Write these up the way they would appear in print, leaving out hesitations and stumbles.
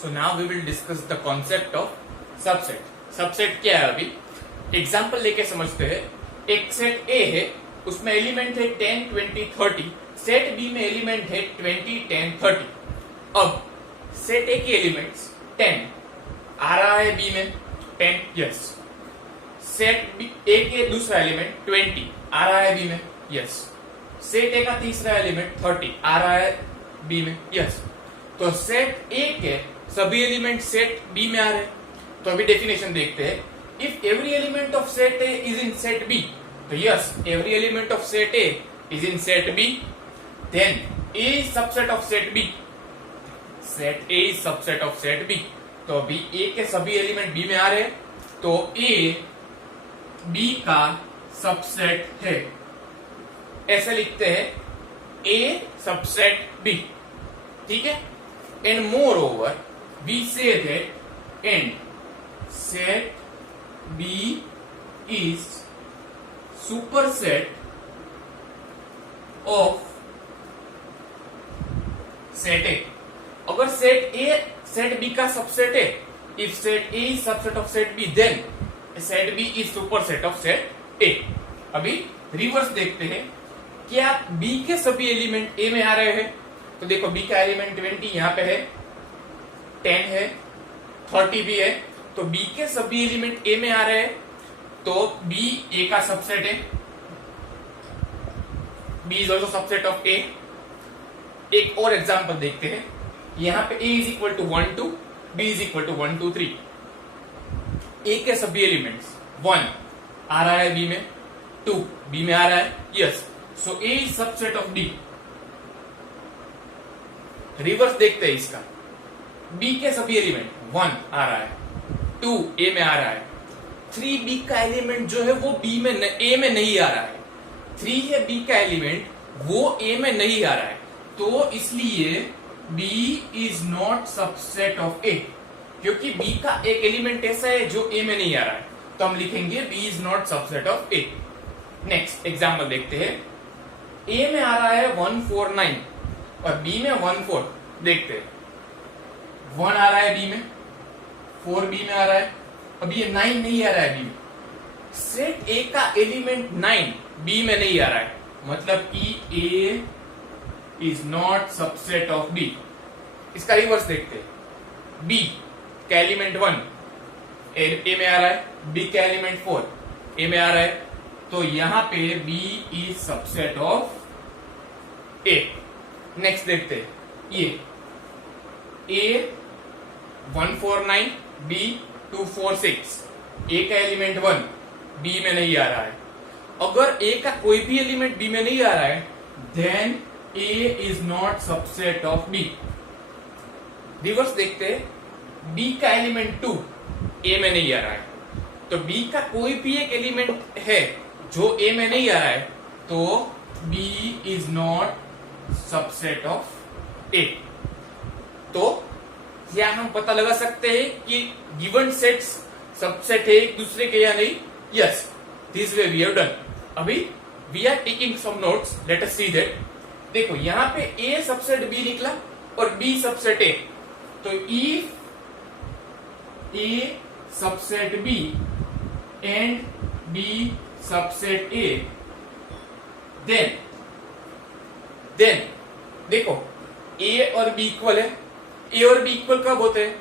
So now we will discuss the concept of subset. Subset क्या है अभी example लेके समझते हैं. एक सेट ए है, उसमें एलिमेंट है 10, 20, 30. सेट बी में एलिमेंट है 20, 10, 30. अब सेट ए के एलिमेंट्स 10 आ रहा है बी में 10, यस. सेट बी ए के दूसरा एलिमेंट 20 आ रहा है बी में, यस. सेट ए का तीसरा एलिमेंट 30 आ रहा है बी में, यस. तो सेट ए के सभी एलिमेंट सेट बी में आ रहे हैं. तो अभी डेफिनेशन देखते हैं. If every element of set A is in set B, तो yes every element of set A is in set B, then A is subset of set B. Set A is subset of set B. तो अभी ए के सभी element B में आ रहे हैं, तो A B का सबसेट है. ऐसे लिखते हैं ए सबसेट बी. ठीक है. And moreover we say that and set B is superset of set A. अगर सेट ए सेट बी का सबसेट है, if set A is subset of set B, then set B is superset of set A. अभी reverse देखते हैं. क्या B के सभी element ए में आ रहे हैं? तो देखो बी का एलिमेंट 20 यहां पे है, 10 है, 30 भी है. तो बी के सभी एलिमेंट ए में आ रहे हैं, तो बी ए का सबसेट है. B is also subset of A. एक और एग्जांपल देखते हैं. यहां पे A is equal to 1, 2, B is equal to 1, 2, 3. A के सभी एलिमेंट्स 1 आ रहा है बी में, 2 बी में आ रहा है, yes. So A is subset of B. Reverse देखते हैं इसका. बी के सभी एलिमेंट 1 आ रहा है, 2 ए में आ रहा है, 3 बी का एलिमेंट जो है वो बी में ए में नहीं आ रहा है. 3 है बी का एलिमेंट, वो ए में नहीं आ रहा है. तो इसलिए B is not subset of A, क्योंकि बी का एक एलिमेंट ऐसा है जो ए में नहीं आ रहा है. तो हम लिखेंगे B is not subset of A. Next example देखते हैं. ए में आ रहा है 1, 4, 9 और बी में 1, 4. देखते हैं. 1 आ रहा है बी में, 4 बी में आ रहा है. अब ये 9 नहीं आ रहा है बी में. सेट ए का एलिमेंट 9 बी में नहीं आ रहा है, मतलब कि A is not subset of B. इसका रिवर्स देखते हैं. बी का एलिमेंट 1 ए में आ रहा है, बी का एलिमेंट 4 ए में आ रहा है. तो यहां पे B is subset of A. Next देखते हैं. ये ए 1, 4, 9, बी 2, 4, 6. ए का एलिमेंट 1 बी में नहीं आ रहा है. अगर ए का कोई भी एलिमेंट बी में नहीं आ रहा है, then A is not subset of B. Reverse देखते हैं. बी का एलिमेंट 2 ए में नहीं आ रहा है, तो बी का कोई भी एक एलिमेंट है जो ए में नहीं आ रहा है, तो B is not subset of A. तो क्या हम पता लगा सकते हैं कि गिवन सेट्स सबसेट है एक दूसरे के या नहीं? Yes, this way we have done. अभी we are taking some notes. Let us see that. देखो यहां पे ए सबसेट बी निकला और बी सबसेट ए. तो if A subset B and B subset A, then देखो ए और बी इक्वल है. ए और बी इक्वल कब होते हैं?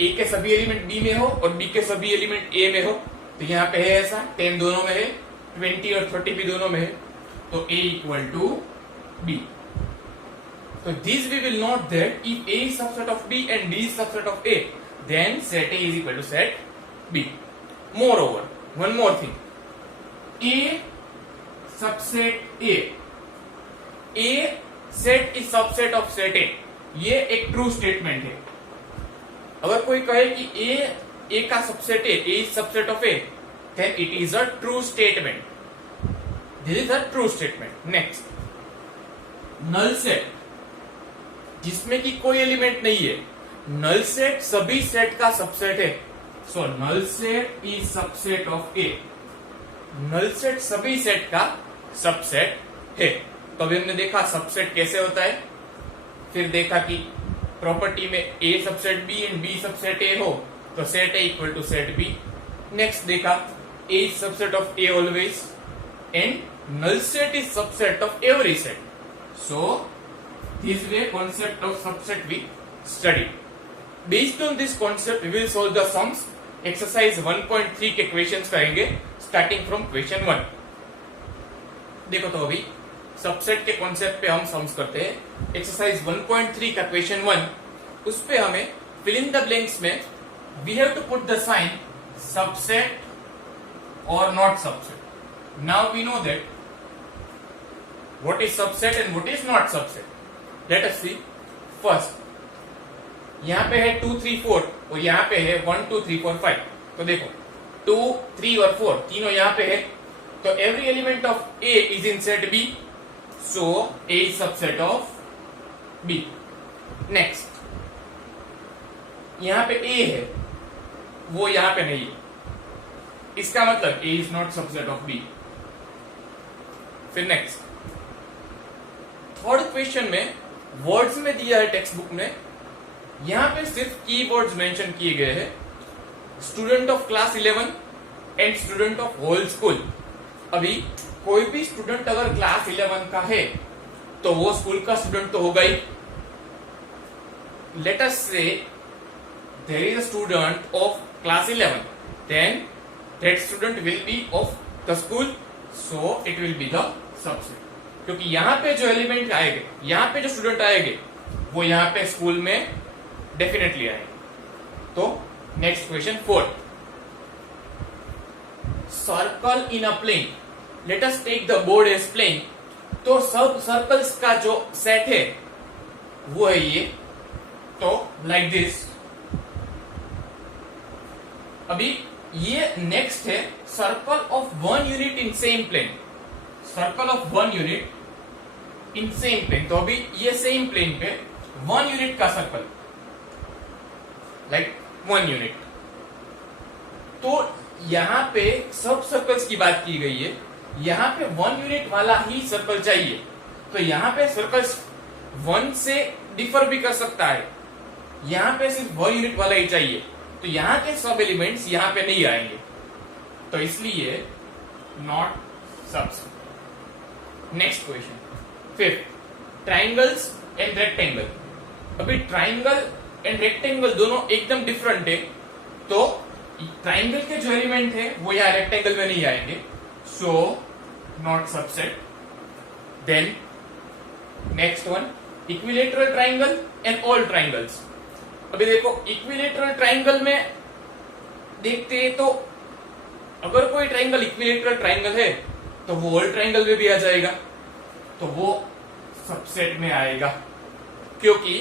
ए के सभी एलिमेंट बी में हो और बी के सभी एलिमेंट ए में हो. तो यहां पे है ऐसा. 10 दोनों में है, 20 और 30 भी दोनों में है. तो ए इक्वल टू बी. तो this we will note that if A is subset of B and B is subset of A, then set A is equal to set B. Moreover one more thing. A subset A, A set is subset of set A. ये एक true statement है. अगर कोई कहे कि A का subset A is subset of A, then it is a true statement. This is a true statement. Next, null set, जिसमें कि कोई एलिमेंट नहीं है. नल सेट सभी सेट का सबसेट है. So null set is subset of A. Null set सभी set का सबसेट है. तो अभी हमने देखा सबसेट कैसे होता है, फिर देखा कि प्रॉपर्टी में A subset B and B subset A हो तो set A equal to set B. Next देखा A is subset of A always and null set is subset of every set. So this way concept of subset we studied. Based on this concept we will solve the sums. Exercise 1.3 के questions करेंगे starting from question 1. देखो तो अभी subset के concept पे हम sums करते हैं। एक्सरसाइज 1.3 का क्वेश्चन 1, उस पे हमें फिल इन द ब्लैंक्स में we have to put the sign subset और not subset. Now we know that what is subset and what is not subset. Let us see. First, यहाँ पे है 2, 3, 4 और यहाँ पे है 1, 2, 3, 4, 5। तो देखो 2, 3 और 4 तीनों यहाँ पे है, तो every element of A is in set B, so A is subset of B. Next, यहाँ पे A है, वो यहाँ पे नहीं है, इसका मतलब A is not subset of B. फिर नेक्स्ट थर्ड क्वेश्चन में वर्ड्स में दिया है टेक्स्ट बुक में, यहां पे सिर्फ कीवर्ड्स मेंशन किए गए हैं, student of class 11 and student of whole school. अभी कोई भी स्टूडेंट अगर क्लास 11 का है तो वो स्कूल का स्टूडेंट तो होगा ही। Let us say there is a student of class 11, then that student will be of the school, so it will be the subset. क्योंकि यहाँ पे जो एलिमेंट आएंगे, यहाँ पे जो स्टूडेंट आएंगे वो यहाँ पे स्कूल में डेफिनेटली आएंगे। तो next question 4, circle in a plane, let us take the board as plane. तो सब सर्कल्स का जो सेट है वो है ये, तो लाइक दिस। अभी ये नेक्स्ट है circle of 1 unit in same plane, circle of 1 unit in same plane. तो अभी ये सेम प्लेन पे 1 यूनिट का सर्कल, लाइक 1 यूनिट। तो यहां पे सब सर्कल्स की बात की गई है, यहां पे 1 यूनिट वाला ही सर्कल चाहिए। तो यहां पे सर्कल्स 1 से डिफर भी कर सकता है, यहां पे सिर्फ 1 यूनिट वाला ही चाहिए, तो यहां के सब एलिमेंट्स यहां पे नहीं आएंगे, तो इसलिए not subset. Next question 5, triangles and rectangle. अभी ट्राइंगल एंड रेक्टेंगल दोनों एकदम डिफरेंट है, तो ट्राइंगल के जो एलिमेंट है वो यहाँ रेक्टेंगल में नहीं आएंगे, so not subset. Then next one, equilateral triangle and all triangles. अभी देखो इक्विलेटरल ट्राइंगल में देखते हैं तो अगर कोई ट्राइंगल इक्विलेटरल ट्राइंगल है तो वो ऑल ट्राइंगल में भी आ जाएगा, तो वो सबसेट में आएगा, क्योंकि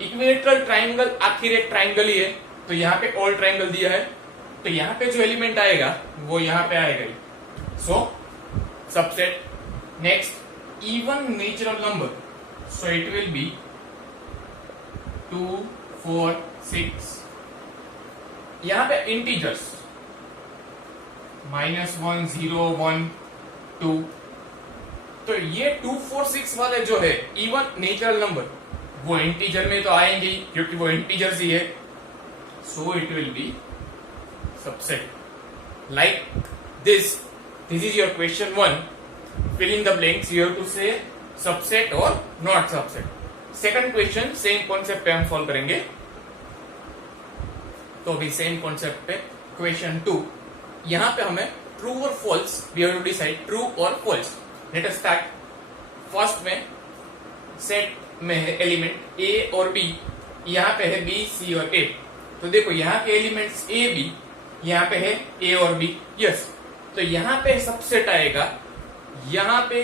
इक्विलेटरल ट्राइंगल आखिर एक ट्राइंगल ही है, तो यहाँ पे ऑल ट्राइंगल दिया है, तो यहाँ पे जो एलिमेंट आएगा वो यहाँ पे आएगा ही, so subset. Next, even natural number, so it will be 2, 4, 6। यहाँ पे इंटीजर्स -1, 0, 1, 2, तो ये 2, 4, 6 वाले जो है इवन नेचुरल नंबर वो इंटीजर में तो आएंगे ही, क्योंकि वो इंटीजर्स ही है, so it will be subset. Like this is your question 1, fill in the blanks, you have to say subset और not subset. Second question same concept पे हम सॉल्व करेंगे, तो अभी सेम कॉन्सेप्ट पे क्वेश्चन 2, यहां पे हमें ट्रू और false we have to decide, true और false. Let us start. First में सेट में है एलिमेंट ए और बी, यहाँ पे है बी, सी और ए। तो देखो यहाँ के एलिमेंट्स ए बी, यहाँ पे है ए और बी, यस। तो यहाँ पे सबसेट आएगा, यहाँ पे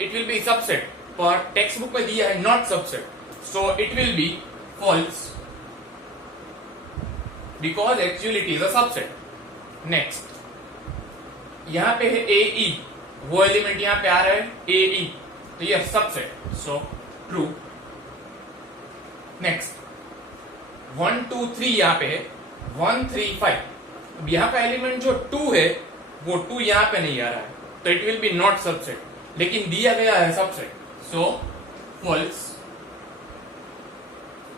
इट विल बी सबसेट, पर टेक्स्ट बुक में दिया है not subset, so it will be false, because actually it is a subset. Next, यहाँ पे है ए ई, वो एलिमेंट यहाँ पे आ रहा है ए ई, तो ये सबसेट, सो ट्रू। नेक्स्ट, 1, 2, 3 यहाँ पे है, 1, 3, 5। अब यहाँ का एलिमेंट जो 2 है वो 2 यहाँ पे नहीं आ रहा है, तो it will be not subset, लेकिन दिया गया है subset, so false.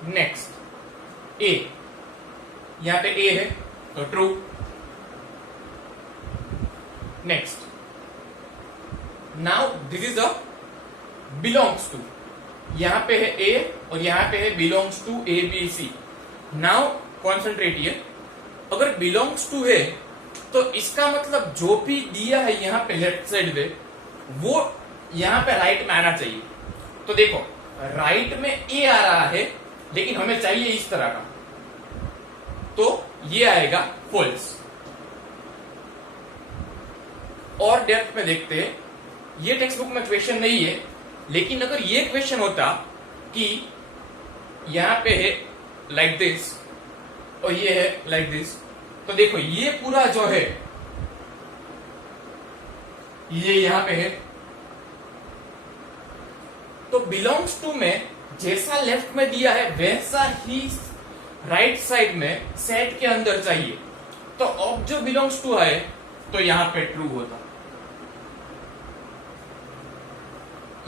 Next A, यहां पे ए है तो true. Next, now this is a belongs to, यहां पे है ए और यहां पे है belongs to A B C. Now concentrate here, अगर बिलोंग्स टू है तो इसका मतलब जो भी दिया है यहां पे लेफ्ट साइड में वो यहां पे राइट में आना चाहिए। तो देखो राइट में ए आ रहा है लेकिन हमें चाहिए इस तरह का, तो ये आएगा फॉल्स। और डेप्थ में देखते हैं, ये टेक्स्ट बुक में क्वेश्चन नहीं है, लेकिन अगर ये क्वेश्चन होता कि यहां पे है लाइक दिस और ये है लाइक दिस, तो देखो ये पूरा जो है ये यहां पे है, तो बिलोंग्स टू में जैसा लेफ्ट में दिया है वैसा ही राइट साइड में सेट के अंदर चाहिए। तो अब जो बिलोंग्स टू है तो यहां पे ट्रू होता।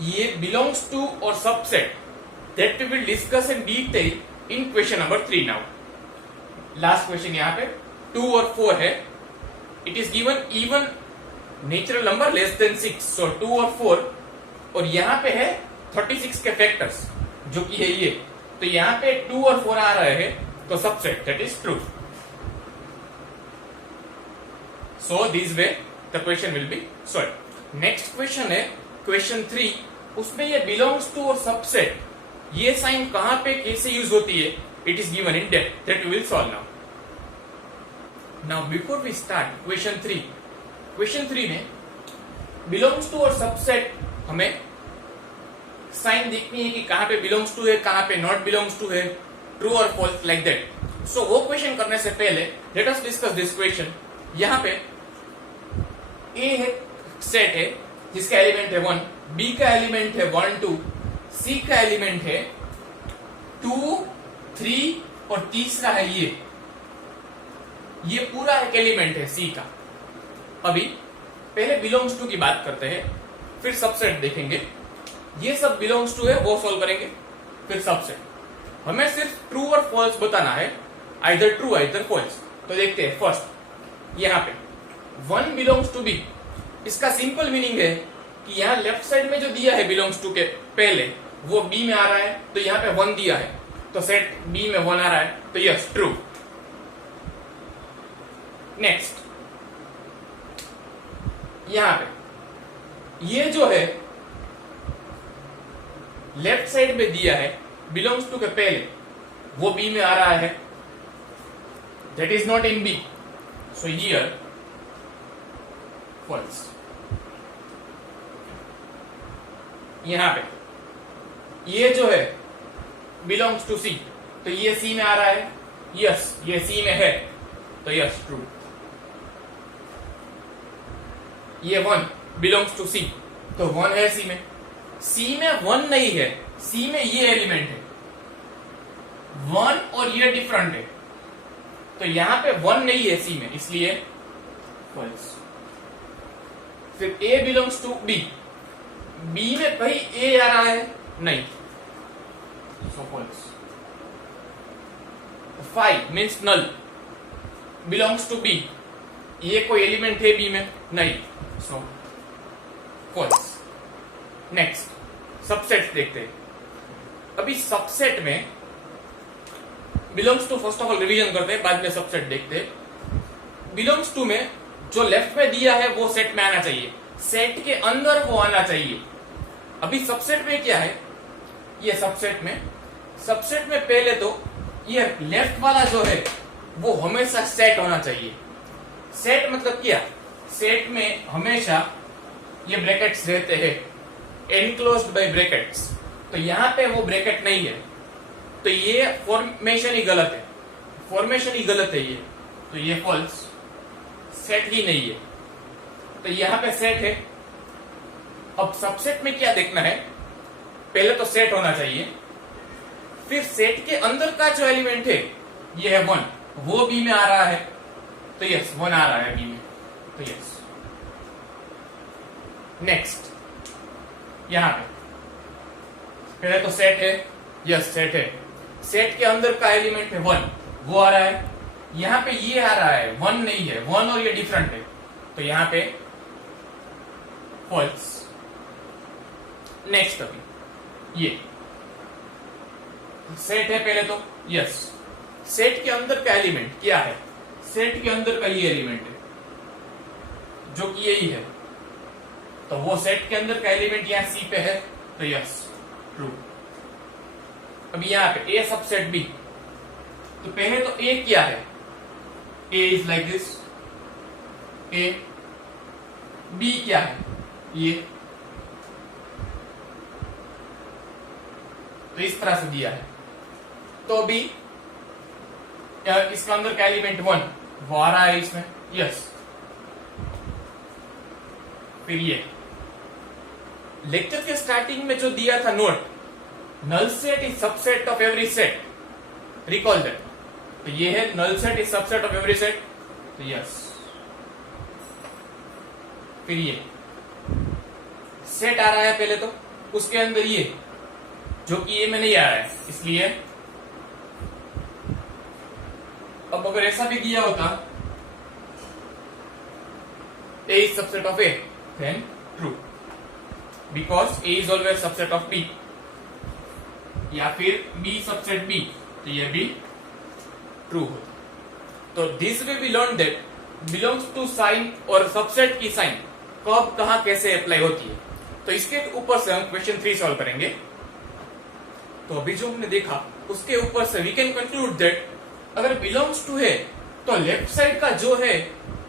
ये बिलोंग्स टू और subset that we will discuss in detail in question number 3 now. Last question यहां पे 2 और 4 है। It is given even natural number less than 6, so 2 और 4, और यहां पे है 36 के फैक्टर्स जो कि है ये, तो यहां पे 2 और 4 आ रहे हैं तो subset that is true. So this way the question will be solved. Next question है क्वेश्चन 3, उसमें ये बिलोंग्स टू और सबसेट ये साइन कहां पे कैसे यूज होती है, it is given in depth that we will solve now. Now before we start question 3 में बिलोंग्स टू और सबसेट हमें साइन देखनी है कि कहां पे बिलोंग्स टू है, कहां पे नॉट बिलोंग्स टू है, ट्रू और फॉल्स लाइक दैट। सो वो क्वेश्चन करने से पहले let us discuss this question. यहां पे ए है सेट है जिसका एलिमेंट है 1, बी का एलिमेंट है 1 2, सी का एलिमेंट है 2 3 और तीसरा है ये पूरा एक एलिमेंट है सी का। अभी पहले बिलोंग्स टू की बात करते हैं, फिर सबसेट देखेंगे। ये सब बिलोंग्स टू है वो सॉल्व करेंगे, फिर सबसेट। हमें सिर्फ ट्रू और फॉल्स बताना है, आइदर ट्रू आइदर फॉल्स। तो देखते हैं फर्स्ट, यहां पे 1 बिलोंग्स टू बी, इसका सिंपल मीनिंग है कि यहां लेफ्ट साइड में जो दिया है बिलोंग्स टू के पहले वो बी में आ रहा है, तो यहां पे 1 दिया है तो सेट बी में 1 आ रहा है, तो यस ट्रू। नेक्स्ट, यहां पे ये जो है लेफ्ट साइड में दिया है बिलोंग्स टू के पहले वो बी में आ रहा है, that is not in B, so here false. यहां पे ये जो है बिलोंग्स टू सी, तो ये सी में आ रहा है, यस ये सी में है, तो यस ट्रू। ये 1 बिलोंग्स टू सी, तो 1 है सी में, सी में 1 नहीं है, सी में ये एलिमेंट है 1 और ये डिफरेंट है, तो यहां पे 1 नहीं है सी में, इसलिए फॉल्स। फिर A belongs to B, B में कहीं ए आ रहा है नहीं, so false. 5 means null, belongs to B, ये कोई एलिमेंट है बी में नहीं, सो फॉल्स। नेक्स्ट, सबसेट देखते हैं। अभी सबसेट में belongs to first of all revision करते हैं, बाद में सबसेट देखते हैं। बिलोंग्स टू में जो लेफ्ट में दिया है वो सेट में आना चाहिए, सेट के अंदर वो आना चाहिए। अभी सबसेट में क्या है, ये सबसेट में पहले तो ये लेफ्ट वाला जो है वो हमेशा सेट होना चाहिए। सेट मतलब क्या, सेट में हमेशा ये ब्रैकेट्स रहते हैं, एनक्लोज्ड बाय ब्रैकेट्स, तो यहां पे वो ब्रैकेट नहीं है, तो ये फॉर्मेशन ही गलत है, ये तो ये फॉल्स, सेट ही नहीं है, तो यहां पे सेट है। अब सबसेट में क्या देखना है, पहले तो सेट होना चाहिए, फिर सेट के अंदर का जो एलिमेंट है ये है 1, वो बी में आ रहा है, तो यस 1 आ रहा है बी में, तो यस। नेक्स्ट, यहां पे पहले तो सेट है, यस सेट है, सेट के अंदर का एलिमेंट है 1, वो आ रहा है। यहां पे ये आ रहा है 1 नहीं है, 1 और ये डिफरेंट है, तो यहां पे फॉल्स। नेक्स्ट अभी ये सेट है पहले तो, यस। सेट के अंदर का एलिमेंट क्या है? सेट के अंदर का ये एलिमेंट है जो कि यही है, तो वो सेट के अंदर का एलिमेंट यहां सी पे है, तो यस ट्रू। अब यहां पे ए सबसेट बी, तो पहले तो ए क्या है? A is like this, A. B क्या है? ये। तो इस तरह से दिया है, तो अभी इसका अंदर का एलिमेंट 1 वो आ रहा है इसमें, यस। फिर ये लेक्चर के स्टार्टिंग में जो दिया था note, null set is subset of every set, recall that. तो ये है null set is subset of every set, तो यस। फिर ये सेट आ रहा है पहले तो, उसके अंदर ये जो कि ये में नहीं आ रहा है, इसलिए अब अगर ऐसा भी दिया होता A is subset of A, then true, because A is always subset of B, या फिर B subset B, तो ये भी true होता। तो this way we learned that belongs to sign और subset की साइन कब कहां कैसे अप्लाई होती है। तो इसके ऊपर से हम क्वेश्चन 3 सॉल्व करेंगे। तो अभी जो हमने देखा उसके ऊपर से वी कैन कंक्लूड दैट अगर बिलोंग्स टू है तो लेफ्ट साइड का जो है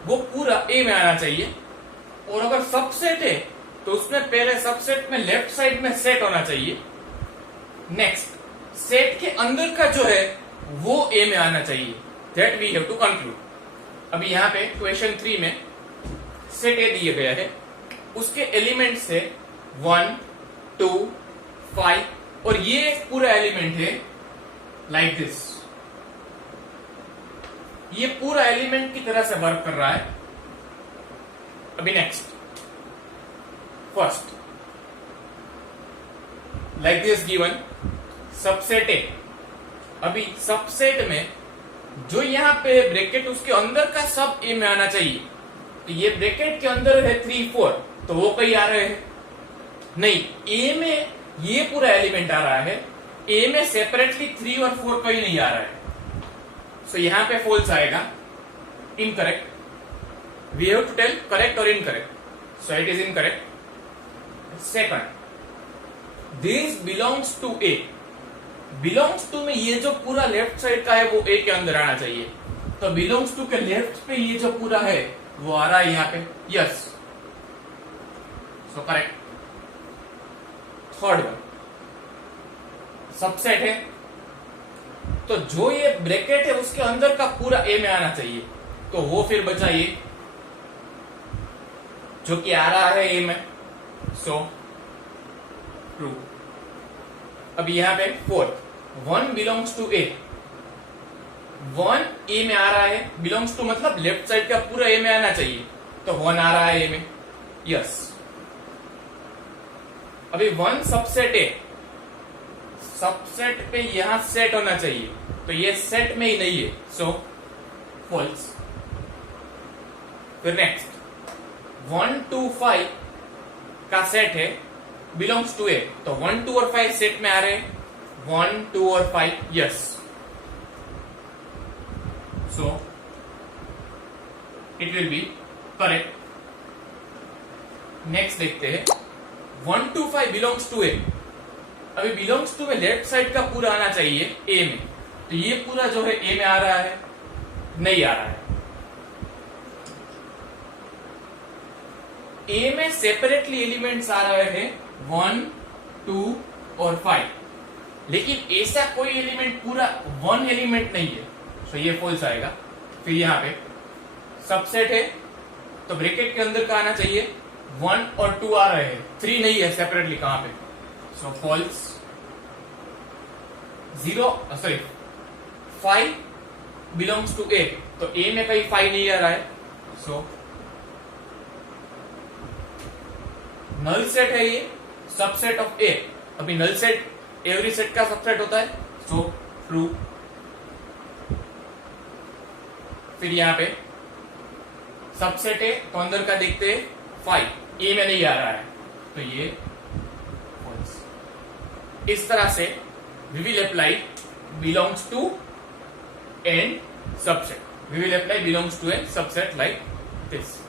वो पूरा ए में आना चाहिए, और अगर सबसेट है तो उसमें पहले सबसेट में लेफ्ट साइड में सेट होना चाहिए। नेक्स्ट सेट के अंदर का जो है वो ए में आना चाहिए, that we have to conclude. अभी यहां पे क्वेश्चन 3 में सेट ए दिए गया है, उसके एलिमेंट से 1 2 5 और ये पूरा एलिमेंट है लाइक दिस, ये पूरा एलिमेंट की तरह से वर्क कर रहा है। अभी next first like this given subset A. अभी सबसेट में जो यहां पे ब्रैकेट उसके अंदर का सब ए में आना चाहिए, तो ये ब्रैकेट के अंदर है 3 4, तो वो कहीं आ रहे हैं नहीं, ए में ये पूरा एलिमेंट आ रहा है, ए में सेपरेटली 3 और 4 कहीं नहीं आ रहा है, सो यहां पे फॉल्स आएगा, incorrect. We have to tell correct और incorrect, so it is incorrect. Second this belongs to A, belongs to में ये जो पूरा लेफ्ट साइड का है वो ए के अंदर आना चाहिए, तो बिलोंग्स टू के लेफ्ट पे ये जो पूरा है वो आ रहा है यहां पे, yes, so correct. Third one subset है, तो जो ये ब्रैकेट है उसके अंदर का पूरा ए में आना चाहिए, तो वो फिर बचा ये जो कि आ रहा है ए में, सो ट्रू। अब यहां पे फोर्थ 1 बिलोंग्स टू ए, 1 ए में आ रहा है, बिलोंग्स टू मतलब लेफ्ट साइड का पूरा ए में आना चाहिए, तो 1 आ रहा है ए में, यस। अभी 1 सबसेट ए, सबसेट पे यहां सेट होना चाहिए, तो ये सेट में ही नहीं है, सो फॉल्स। फिर नेक्स्ट 1 2 5 का सेट है, बिलोंग्स टू ए, तो 1 2 और 5 सेट में आ रहे हैं, 1 2 और 5, yes, so it will B correct. Next देखते हैं 1 2 5 बिलोंग्स टू ए। अभी बिलोंग्स टू में लेफ्ट साइड का पूरा आना चाहिए ए में, तो ये पूरा जो है ए में आ रहा है, नहीं आ रहा है। ए में सेपरेटली एलिमेंट्स आ रहे हैं 1 2 और 5, लेकिन ऐसा कोई एलिमेंट पूरा 1 एलिमेंट नहीं है, तो ये फॉल्स आएगा। फिर यहां पे सबसेट है, तो ब्रैकेट के अंदर का आना चाहिए, 1 और 2 आ रहे हैं, 3 नहीं है सेपरेटली कहां पे, सो फॉल्स। 5 बिलोंग्स टू ए, तो ए में कहीं 5 नहीं आ रहा है, सो नल सेट है ये, सबसेट ऑफ ए। अभी नल सेट एवरी सेट का सबसेट होता है, सो ट्रू। फिर यहां पे सबसेट है तो अंदर का देखते हैं 5, ए में नहीं आ रहा है तो ये false। इस तरह से we will apply belongs to and subset, we will apply belongs to and subset like this।